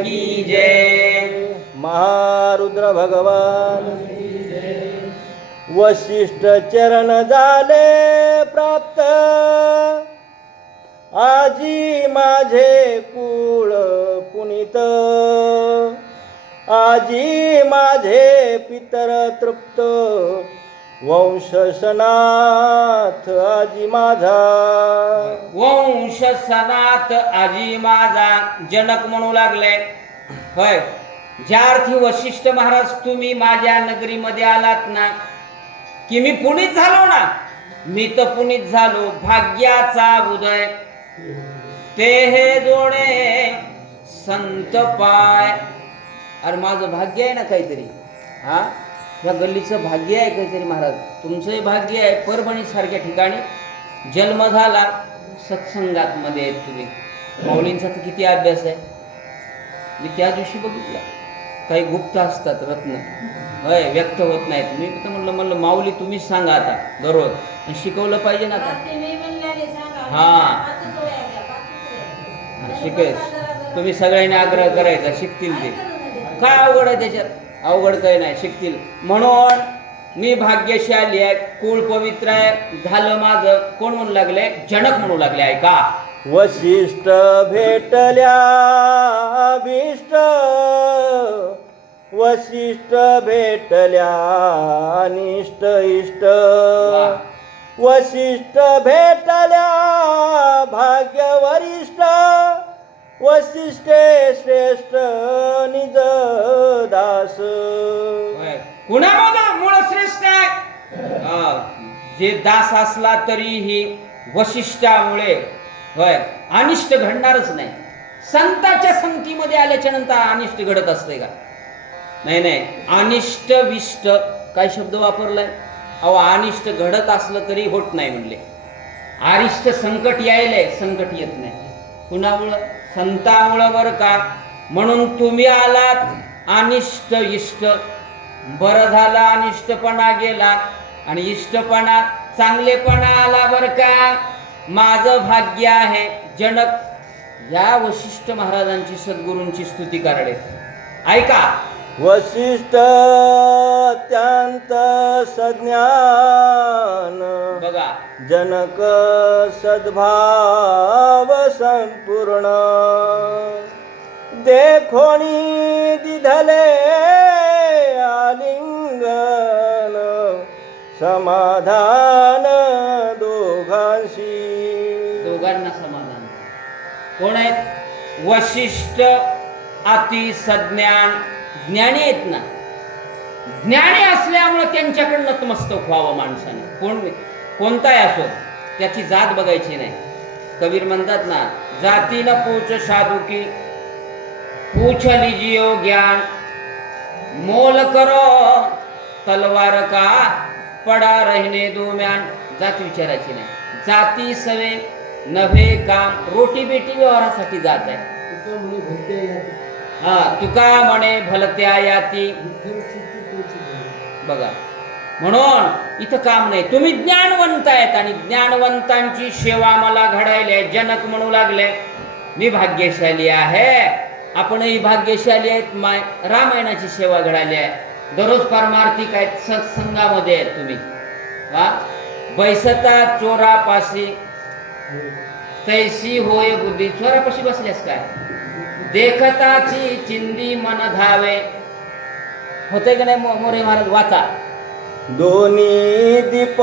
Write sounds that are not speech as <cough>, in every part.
की जय। महारुद्र भगवान। वशिष्ठ चरण झाले प्राप्त। आजी माझे कुळ पुनित। आजी माझे पितर तृप्त। वंशसनाथ आजी माझा. वंश सनात आजी माझा. जनक म्हणू लागले. होय. ज्या अर्थी वशिष्ठ महाराज तुम्ही माझ्या नगरीमध्ये आलात ना की मी पुनीत झालो ना? मी तर पुनीत झालो. भाग्याचा उदय. ते हे जोडे संत पाय. अरे माझं भाग्य आहे ना काहीतरी? हा? या गल्लीचं भाग्य आहे काहीतरी महाराज. तुमचंही भाग्य आहे परभणी सारख्या ठिकाणी जन्म झाला सत्संगात मध्ये आहेत तुम्ही. माऊलींचा तर किती अभ्यास आहे. मी त्या दिवशी बघितला. काही गुप्त असतात रत्न. होय व्यक्त होत नाहीत. मी तर म्हणलं म्हणलं माऊली तुम्हीच सांगा आता दररोज. आणि शिकवलं पाहिजे ना आता. हा. शिकेल. तुम्ही सगळ्यांनी आग्रह करायचा शिकतील ते. काय अवघड आहे त्याच्यात? अवघड काही नाही शिकतील. म्हणून मी भाग्यशाली आहे कुळ पवित्र आहे झालं माझं. कोण म्हणू लागले? जनक म्हणू लागले ऐका. वशिष्ठ भेटल्या अभिष्ट. वशिष्ठ भेटल्या अनिष्ट इष्ट. वशिष्ठ भेटल्या भाग्य वरिष्ठ वशिष्ठे श्रेष्ठ निज दास. होय. कुणामध्ये मूळ श्रेष्ठ आहे. जे दास असला तरीही वशिष्ठामुळे होय अनिष्ट घडणारच नाही. संताच्या संगतीमध्ये आल्याच्यानंतर अनिष्ट घडत असते का? नाही नाही. अनिष्ट विष्ट काय शब्द वापरलाय? अहो अनिष्ट घडत असलं तरी होत नाही म्हणले. अरिष्ट संकट यायलंय संकट येत नाही. कुणामुळं? संतामुळं बरं का? म्हणून तुम्ही आलात अनिष्ट इष्ट. बरं झालं अनिष्टपणा गेला. आणि इष्टपणा चांगलेपणा आला बरं का? माझं भाग्य आहे जनक. या वशिष्ठ महाराजांची सद्गुरूंची स्तुती करणे ऐका वशिष्ठ अत्यंत सज्ञान बघा. जनक सद्भाव संपूर्ण. देखोणी दिधले आलिंगन समाधान दोघांशी. दोघांना समाधान. कोण आहेत? वशिष्ठ अति सज्ञान ज्ञानी आहेत ना. ज्ञानी असल्यामुळे त्यांच्याकडे नतमस्तक व्हावं माणसाने. कोण कोणताही असो त्याची जात बघायची नाही. कबीर म्हणतात ना जातीला न पूछ साधुकी पूछ लिजियो ज्ञान मोल करो तलवार का पडा रहने दोम्यान. जात विचारायची नाही. जाती सवे नव्हे काम. रोटी बेटी व्यवहारासाठी जात आहे. हा तुका म्हणे भलत्या याती. बघा. म्हणून इथं काम नाही. तुम्ही ज्ञानवंत आहेत आणि ज्ञानवंतांची सेवा मला घडायली आहे. जनक म्हणू लागले. मी भाग्यशाली आहे. आपणही भाग्यशाली आहेत. माय रामायणाची सेवा घडाली आहे. दररोज पारमार्थिक आहेत सत्संगामध्ये आहेत तुम्ही. हा? बैसता चोरापाशी तैसी होय बुद्धी. चोरापाशी बसल्यास काय? देखताची चिंदी मन धावे. होते का नाही मोरे महाराज? वाचा. दोन्ही दीप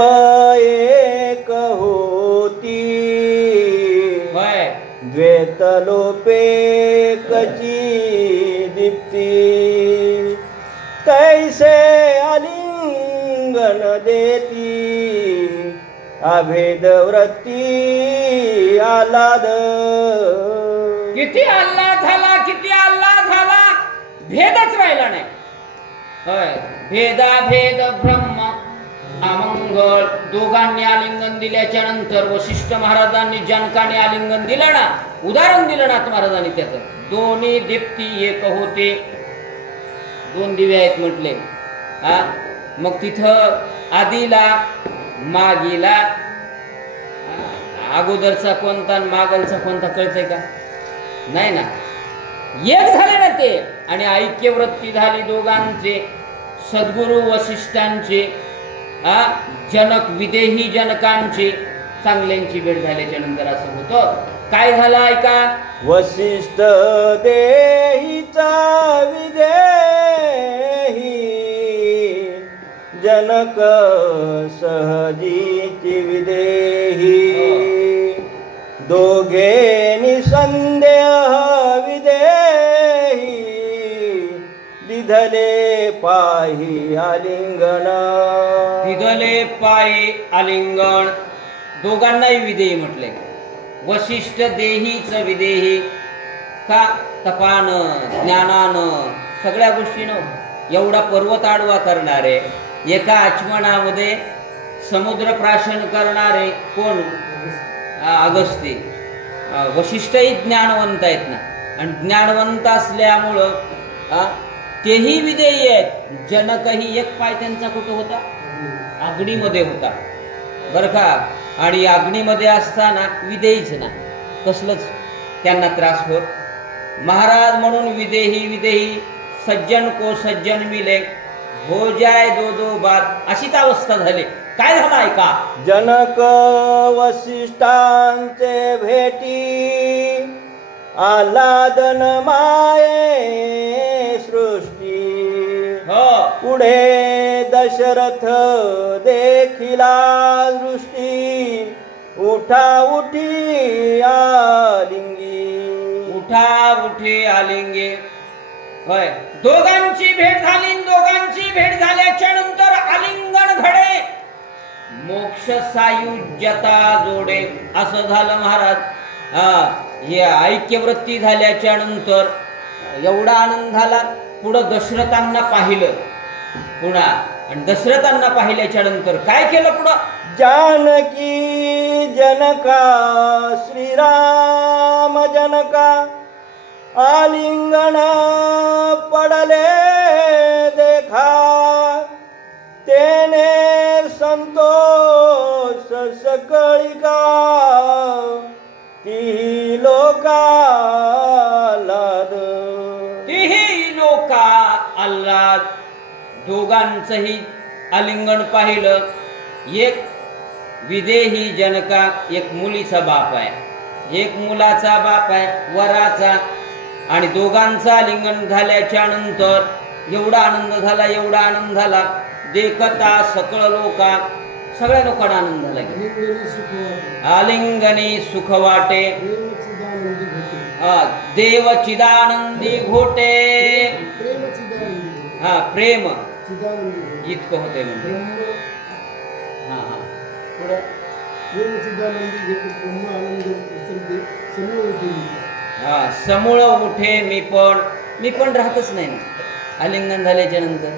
एक होती. होय. द्वेत लोपे कची दीप्ती. तैसे आलिंगन देती. अभेद वृत्ती आलाद. किती अल्ला झाला किती अल्ला झाला? भेदच राहिला नाही. होय भेदा भेद ब्रह्म अमंगल दोघांनी आलिंगन दिल्याच्या नंतर वशिष्ठ महाराजांनी जनकाने आलिंगन दिलं ना उदाहरण दिलं नाथ महाराजांनी त्याचं. दोन्ही दीप्ती एक होते. दोन दिवे आहेत म्हटले. हा? मग तिथं आधीला मागीला अगोदरचा कोणता आणि मागलचा कोणता कळतंय का? नाही ना. एक झाले ना ते. आणि ऐक्यवृत्ती झाली दोघांचे. सद्गुरू वसिष्ठांचे. आ जनक विदेही जनकांचे. चांगल्यांची भेट झाल्याच्यानंतर असं होतं. काय झालं ऐका? वसिष्ठ देहीचा विदेही. जनक सहजीची विदेही. दोघे निसंदेह दिधले पायी आलिंगन. तिथले पायी आलिंगण दोघांनाही विदेही म्हटले. वशिष्ठ देहीच विदेही का? तपानं ज्ञानानं. सगळ्या गोष्टीनं एवढा पर्वत आडवा करणारे एका आचमनामध्ये समुद्र प्राशन करणारे कोण? अगस्ती. वशिष्ठही ज्ञानवंत आहेत ना. आणि ज्ञानवंत असल्यामुळं तेही विधेयी आहेत. जनकही एक पाय त्यांचा कुठं होता? अग्नीमध्ये होता. बरं का? आणि अग्नीमध्ये असताना विधेयीच ना कसलंच? त्यांना त्रास होत. महाराज म्हणून विदेही विदेही सज्जन को सज्जन मिले. हो जाय दो दो बात. अशीच अवस्था झाली. काय झालं ऐका? जनक वसिष्ठांचे भेटी. आलादन माये सृष्टी. हो. पुढे दशरथ देखिला दृष्टी उठा उठी आलिंगी. उठा उठे आलिंगे. होय. दोघांची भेट झाली दोघांची भेट झाल्याच्यानंतर आलिंगन घडे. मोक्ष सायुज्यता जोडे. असं झालं महाराज. हा हे ऐक्यवृत्ती झाल्याच्यानंतर एवढा आनंद झाला पुढं दशरथांना पाहिलं. पुन्हा आणि दशरथांना पाहिल्याच्या नंतर काय केलं पुढं? जानकी जनका श्रीराम जनका आलिंगण पडले देखा तेने संतोष सकळिका ती लोकालाद. तिही लोका आल्हाद. दोघांचंही आलिंगण पाहिलं. एक विदेही जनका एक मुलीचा बाप आहे. एक मुलाचा बाप आहे वराचा. आणि दोघांचा आलिंगन झाल्याच्यानंतर एवढा आनंद झाला एवढा आनंद झाला. देखता सकळ लोका सगळ्या लोकांना आनंद झाला की. सुख आलिंगनी सुख वाटे. हा, देव चिदानंदी घोटे. हा प्रेम. इतकं होतंय म्हणजे हा हा. समूळ हा समूळ उठे मी पण. मी पण राहतच नाही ना. आलिंगन झाल्याच्यानंतर.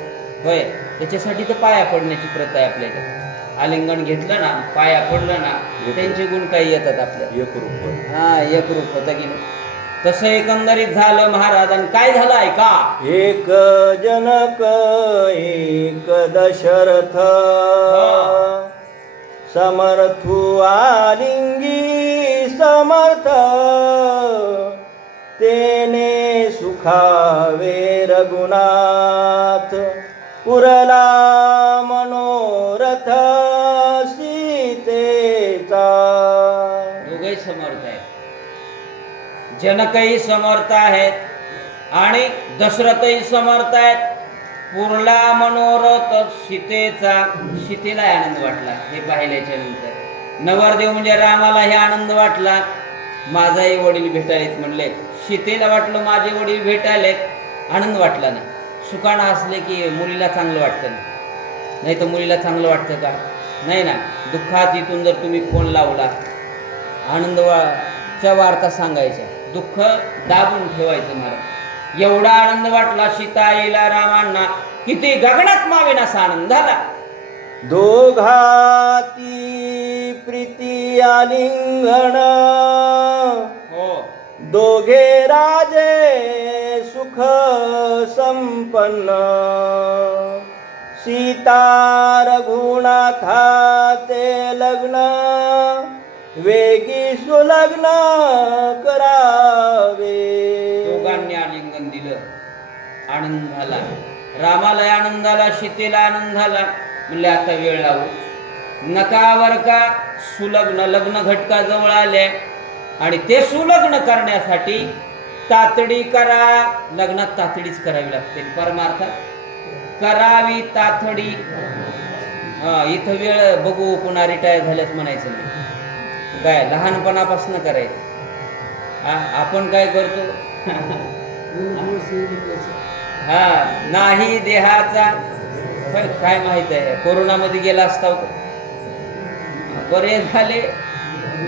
होय त्याच्यासाठी तर पाया पडण्याची प्रथा आहे आपल्याकडे आलिंगन घेतलं ना पाया पडलं ना त्यांचे गुण काही येतात आपल्याला. एक रूप हा एक रूप होतं की नाही. तसं एकंदरीत झालं महाराज आणि काय झालं ऐका एक जनक एक दशरथ. समर्थू आलिंगी समर्थ. तेने सुखावे रघुनाथ. पुरला मनोरथ. जनकही समर्थ आहेत आणि दशरथही समर्थ आहेत. पुरला मनोरथ सीतेचा सीतेला आनंद वाटला हे पाहिल्याच्या नंतर. नवरदेव म्हणजे रामाला हे आनंद वाटला. माझाही वडील भेटायलेत म्हणले सीतेला वाटलं माझे वडील भेटायलेत. आनंद वाटला ना सुखानं असले की मुलीला चांगलं वाटतं ना नाही. तर मुलीला चांगलं वाटतं का? नाही ना. दुःखात इथून जर तुम्ही फोन लावला आनंद वा च्या वार्ता सांगायच्या. दुःख दाबून ठेवायचं मला. एवढा आनंद वाटला सीताईला रामांना किती गगनात मावेनासा आनंद झाला दोघाती प्रीती आलिंगन. हो. दोघे राजे सुख संपन्न. सीता रघुनाथाचे लग्न वेगी सुलग्न करावे. दोघांनी आलिंगन दिलं. आनंद झाला रामाला आनंद आला सीतेला आनंद झाला म्हणले आता वेळ लावू. नकावर का सुलग्न लग्न घटका जवळ आले. आणि ते सुलग्न करण्यासाठी तातडी करा. लग्नात तातडीच करावी लागते. परमार्थ करावी तातडी. हा इथं वेळ बघू पुन्हा रिटायर झाल्यास म्हणायचं नाही. काय लहानपणापासून करायचं हा, आपण काय करतो? हा नाही देहाचा. काय माहीत आहे कोरोनामध्ये गेला असता बरे झाले.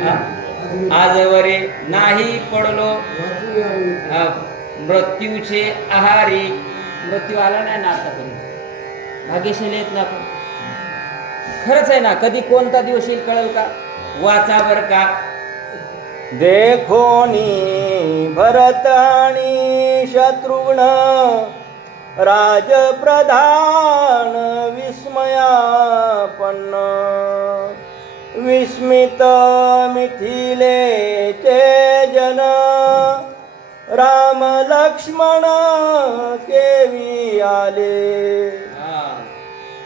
आज आजवरे नाही पडलो. हा, मृत्यूचे आहारी. मृत्यू आला नाही ना आतापर्यंत भाग्यशील येत ना खरंच आहे ना कधी कोणता दिवस येईल कळेल का? वाचा बर का. देखोनी भरत आणि शत्रुघ्न राजप्रधान विस्मयापन्न. विस्मित मिथिलेचे जन राम लक्ष्मण केवी आले. हा.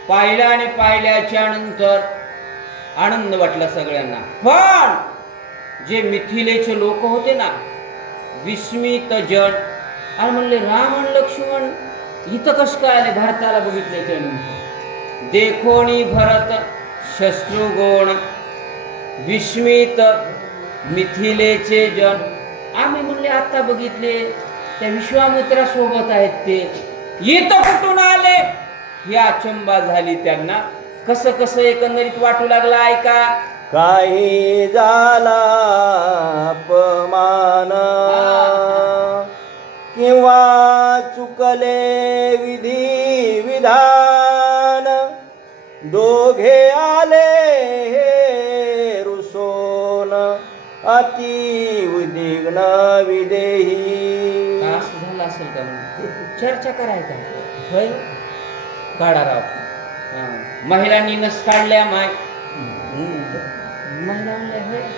पाहिलं आणि पाहिल्याच्या नंतर आनंद वाटला सगळ्यांना. पण जे मिथिलेचे लोक होते ना विस्मित जन आणि म्हणले राम आणि लक्ष्मण इथं कसं काय आले भारताला बघितले त्यांनी देखोणी भरत शत्रुगोण विस्मित मिथिलेचे जन. आम्ही म्हणले आता बघितले त्या विश्वामित्रा सोबत आहेत ते. इथं कुठून आले? ही अचंबा झाली त्यांना कसं कसं एकंदरीत वाटू लागला ऐका. काही झाला अपमान. किंवा चुकले विधी विधान. दोघे आले हे रुसोन. अति उद्विग्न विदेही. झालं असेल का चर्चा कराय का होय? काढा राव. महिलांनी नस काढल्या माय.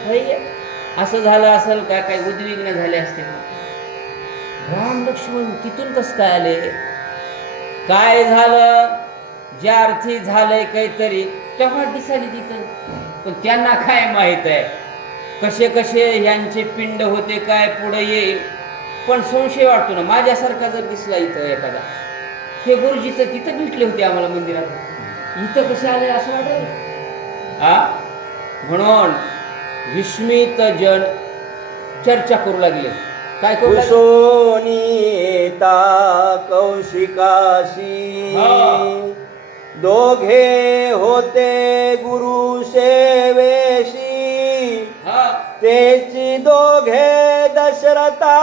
महिला असं झालं असेल का? काय उद्विग्न झाले असते राम लक्ष्मण तिथून कसं काय आले? काय झालं? ज्या अर्थी झालंय काहीतरी तेव्हा दिसाली तिथं. पण त्यांना काय माहीत आहे? कसे कसे यांचे पिंड होते काय पुढे येईल? पण संशय वाटतो ना माझ्यासारखा जर दिसला इथं एखादा. हे गुरुजी तर तिथं भेटले होते आम्हाला मंदिरात. इथं कसे आले असं वाटत हा म्हणून विस्मित जन चर्चा करू लागले. काय करू येता कौशिकाशी. हा. दोघे होते गुरु सेवेशी. हा. तेची दोघे दशरथा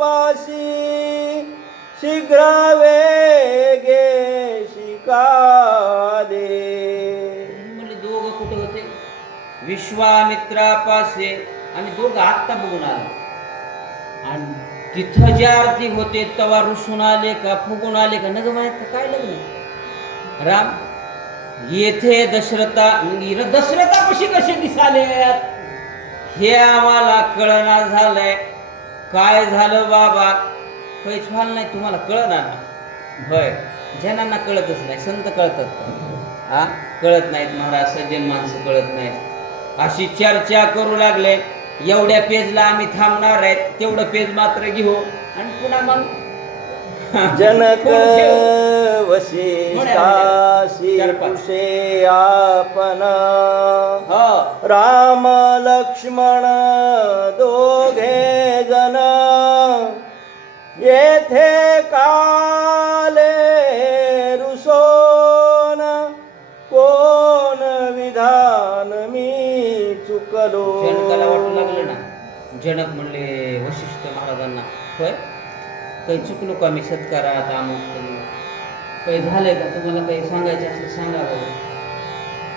पाशी शीघ्र विश्वामित्रापासे आणि दोघं आत्ता बघून आले. आणि तिथं ज्या आरती होते तवा रुसून आले का फुगून आले का नग माहीत काय लग्न राम येथे दशरथा दशरथा कशी कसे दिसाले? हे आम्हाला कळना झालंय. काय झालं बाबा? काहीच व्हायला नाही तुम्हाला कळणार ना होय जनांना कळतच नाही संत कळतात. हा कळत नाहीत महाराज सज्जन माणसं कळत नाहीत. अशी चर्चा करू लागले. एवढ्या पेजला आम्ही थांबणार आहेत. तेवढं पेज मात्र घेऊ. आणि पुन्हा मग <laughs> जनक पाच. कुशे आपण. हो. राम लक्ष्मण दोघे जन येथे काले रुसोन. कोण विधान मी चुकलो. जनकाला वाटू लागलं ना जनक म्हणले वशिष्ठ महाराजांना होय? काही चुकलो का मी सत्कारात अमुक काही झालंय का? तुम्हाला काही सांगायचं असलं सांगा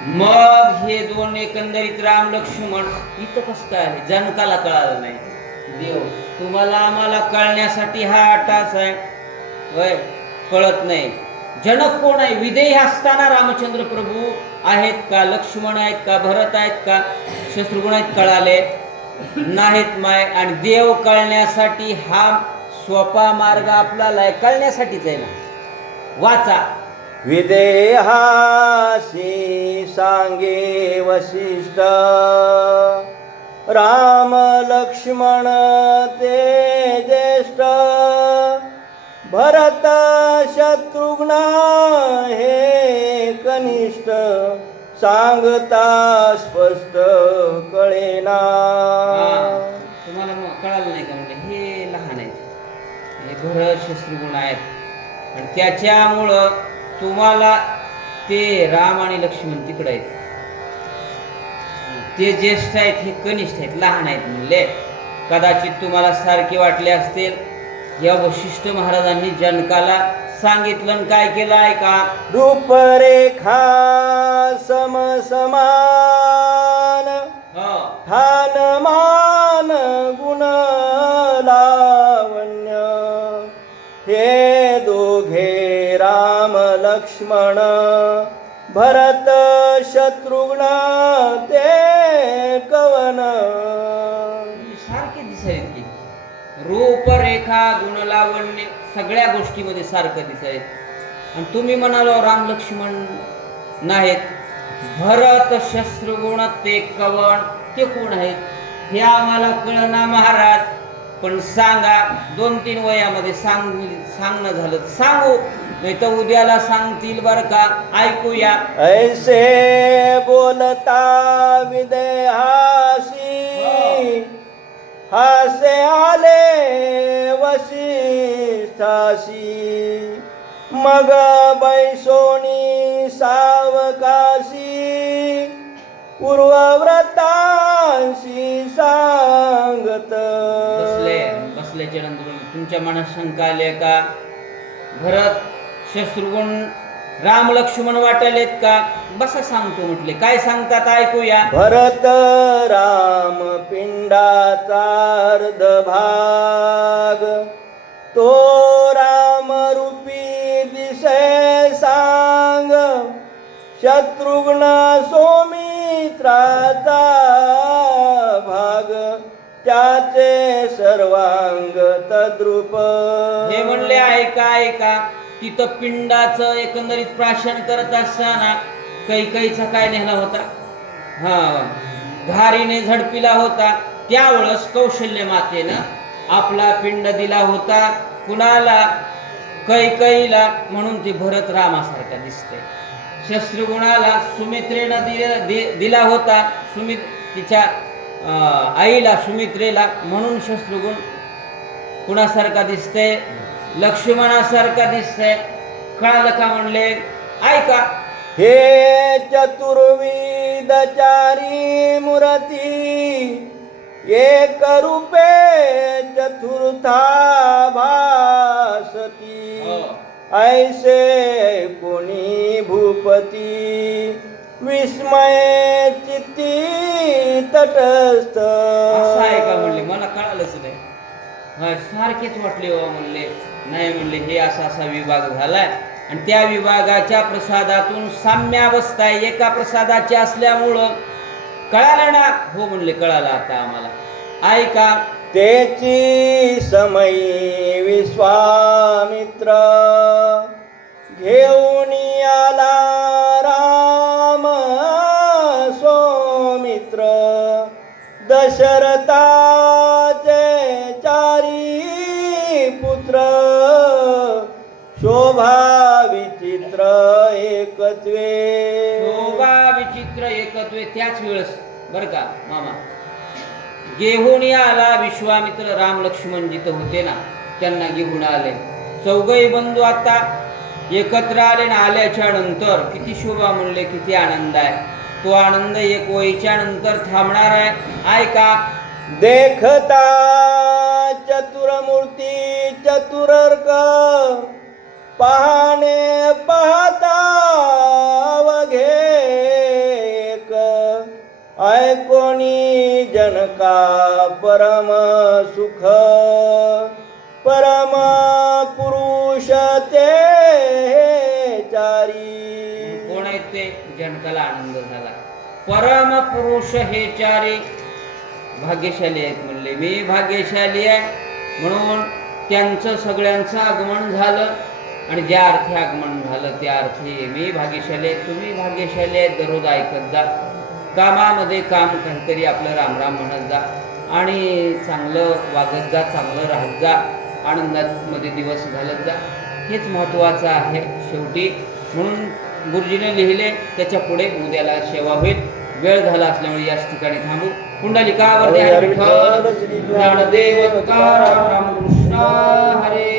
मग हे दोन एकंदरीत राम लक्ष्मण इथं कसं काय आले जनकाला कळालं नाही. देव तुम्हाला आम्हाला कळण्यासाठी हा अटाच आहे. वय कळत नाही. जनक कोण आहे? विदेही असताना रामचंद्र प्रभू आहेत का? लक्ष्मण आहेत का? भरत आहेत का? शत्रुघ्न आहेत कळाले. नाहीत माय. आणि देव कळण्यासाठी हा सोपा मार्ग आपल्याला आहे, कळण्यासाठीच आहे ना. वाचा. विदेहाशी सांगे वशिष्ठ. राम लक्ष्मण ते ज्येष्ठ. भरत शत्रुघ्न हे कनिष्ठ सांगता स्पष्ट कळेना. तुम्हाला मग कळालं नाही का म्हणजे हे लहान आहेत. हे भरत शत्रुघ्न आहेत. आणि त्याच्यामुळं तुम्हाला ते राम आणि लक्ष्मण तिकडे आहेत. ते ज्येष्ठ आहेत हे कनिष्ठ आहेत लहान आहेत म्हणले. कदाचित तुम्हाला सारखे वाटले असतील या वशिष्ठ महाराजांनी जनकाला सांगितलं काय केलं ऐका रूपरेखा सम समान. हो. ठान मान गुण लावण्य. हे दोघे राम लक्ष्मण. भरत शत्रुघ्न ते कवन. रूपरेखा गुणलावण्य सगळ्या गोष्टीमध्ये सारखं दिसायत आणि तुम्ही म्हणालो राम लक्ष्मण नाहीत. भरत शस्त्रगुण ते कवण ते कोण आहेत? हे आम्हाला कळना महाराज. पण सांगा दोन तीन वयामध्ये सांग सांगणं झालं सांगू. नाही तर उद्याला सांगतील बरं का. ऐकूया. ऐसे बोलता विदेहासी. हसे आले वशिष्ठासी मग बैसोनी सावकाशी पूर्वव्रतांशी सांगत. बसले बसल्याच्या नंतर तुमच्या मनात शंका आली का? भरत शत्रुघ्न राम लक्ष्मण वाटायलेत का? बसा सांगतो म्हटले. काय सांगतात ऐकूया. भरत राम पिंडाचा अर्ध भाग तो राम रूपी दिसे सांग. शत्रुघ्न सोमित्राचा भाग. त्याचे सर्वांग तद्रुप. हे म्हणले ऐका ऐका. तिथं पिंडाचं एकंदरीत प्राशन करत असताना कैकईचा काय नेला होता. हा घारीने झडपिला होता. त्यावेळेस कौशल्य मातेनं आपला पिंड दिला होता. कुणाला? कैकईला म्हणून ती भरत रामासारखा दिसते. शस्त्रगुणाला सुमित्रेनं दिले दि- दिला होता. सुमित तिच्या आईला सुमित्रेला म्हणून शस्त्रगुण कुणासारखा दिसते? लक्ष्मणासारखा दिसतंय. कळालं का म्हणले ऐका. हे चतुर्विद चारी मूर्ती एक रूपे चतुर्था भासती हो. ऐसे कोणी भूपती विस्मय चित्ती तटस्थ। असं आहे का म्हणले? मला कळालंच नाही. सारखेच वाटले हो म्हणले. नाही म्हणले हे असा असा विभाग झालाय. आणि त्या विभागाच्या प्रसादातून साम्यावस्था आहे. एका प्रसादाची असल्यामुळं कळालं ना? हो म्हणले कळालं आता आम्हाला. ऐका. तेची समयी विश्वामित्र घेऊन आला राम सोमित्र दशरथ विचित्र एकत्वे. शोभा विचित्र एकत्वे त्याच वेळेस बर का मामा. घेऊन आला विश्वामित्र राम लक्ष्मण जिथं होते ना त्यांना घेऊन आले. चौघही बंधू आता एकत्र आले ना आल्याच्यानंतर किती शोभा म्हणले किती आनंद आहे. तो आनंद एक वयच्या नंतर थांबणार आहे. ऐका देखता चतुरमूर्ती चतुरर्क पाहणे पाहता अवघे ऐकोनी जनका परम सुख. परम पुरुष ते चारी. कोण आहेत ते? जनकाला आनंद झाला. परम पुरुष हे चारी. भाग्यशाली आहेत म्हणले. मी भाग्यशाली आहे. म्हणून त्यांचं सगळ्यांचं आगमन झालं. आणि ज्या अर्थी आगमन झालं त्या अर्थी मी भाग्यशाली तुम्ही भाग्यशाली आहेत दररोज ऐकत जा. कामामध्ये काम काहीतरी आपलं रामराम म्हणत जा. आणि चांगलं वागत जा चांगलं राहत जा. आनंदामध्ये दिवस घालत जा. हेच महत्त्वाचं आहे शेवटी. म्हणून गुरुजीने लिहिले त्याच्या पुढे उद्याला सेवा होईल. वेळ झाला असल्यामुळे याच ठिकाणी थांबू. कुंडलिकावरती हरे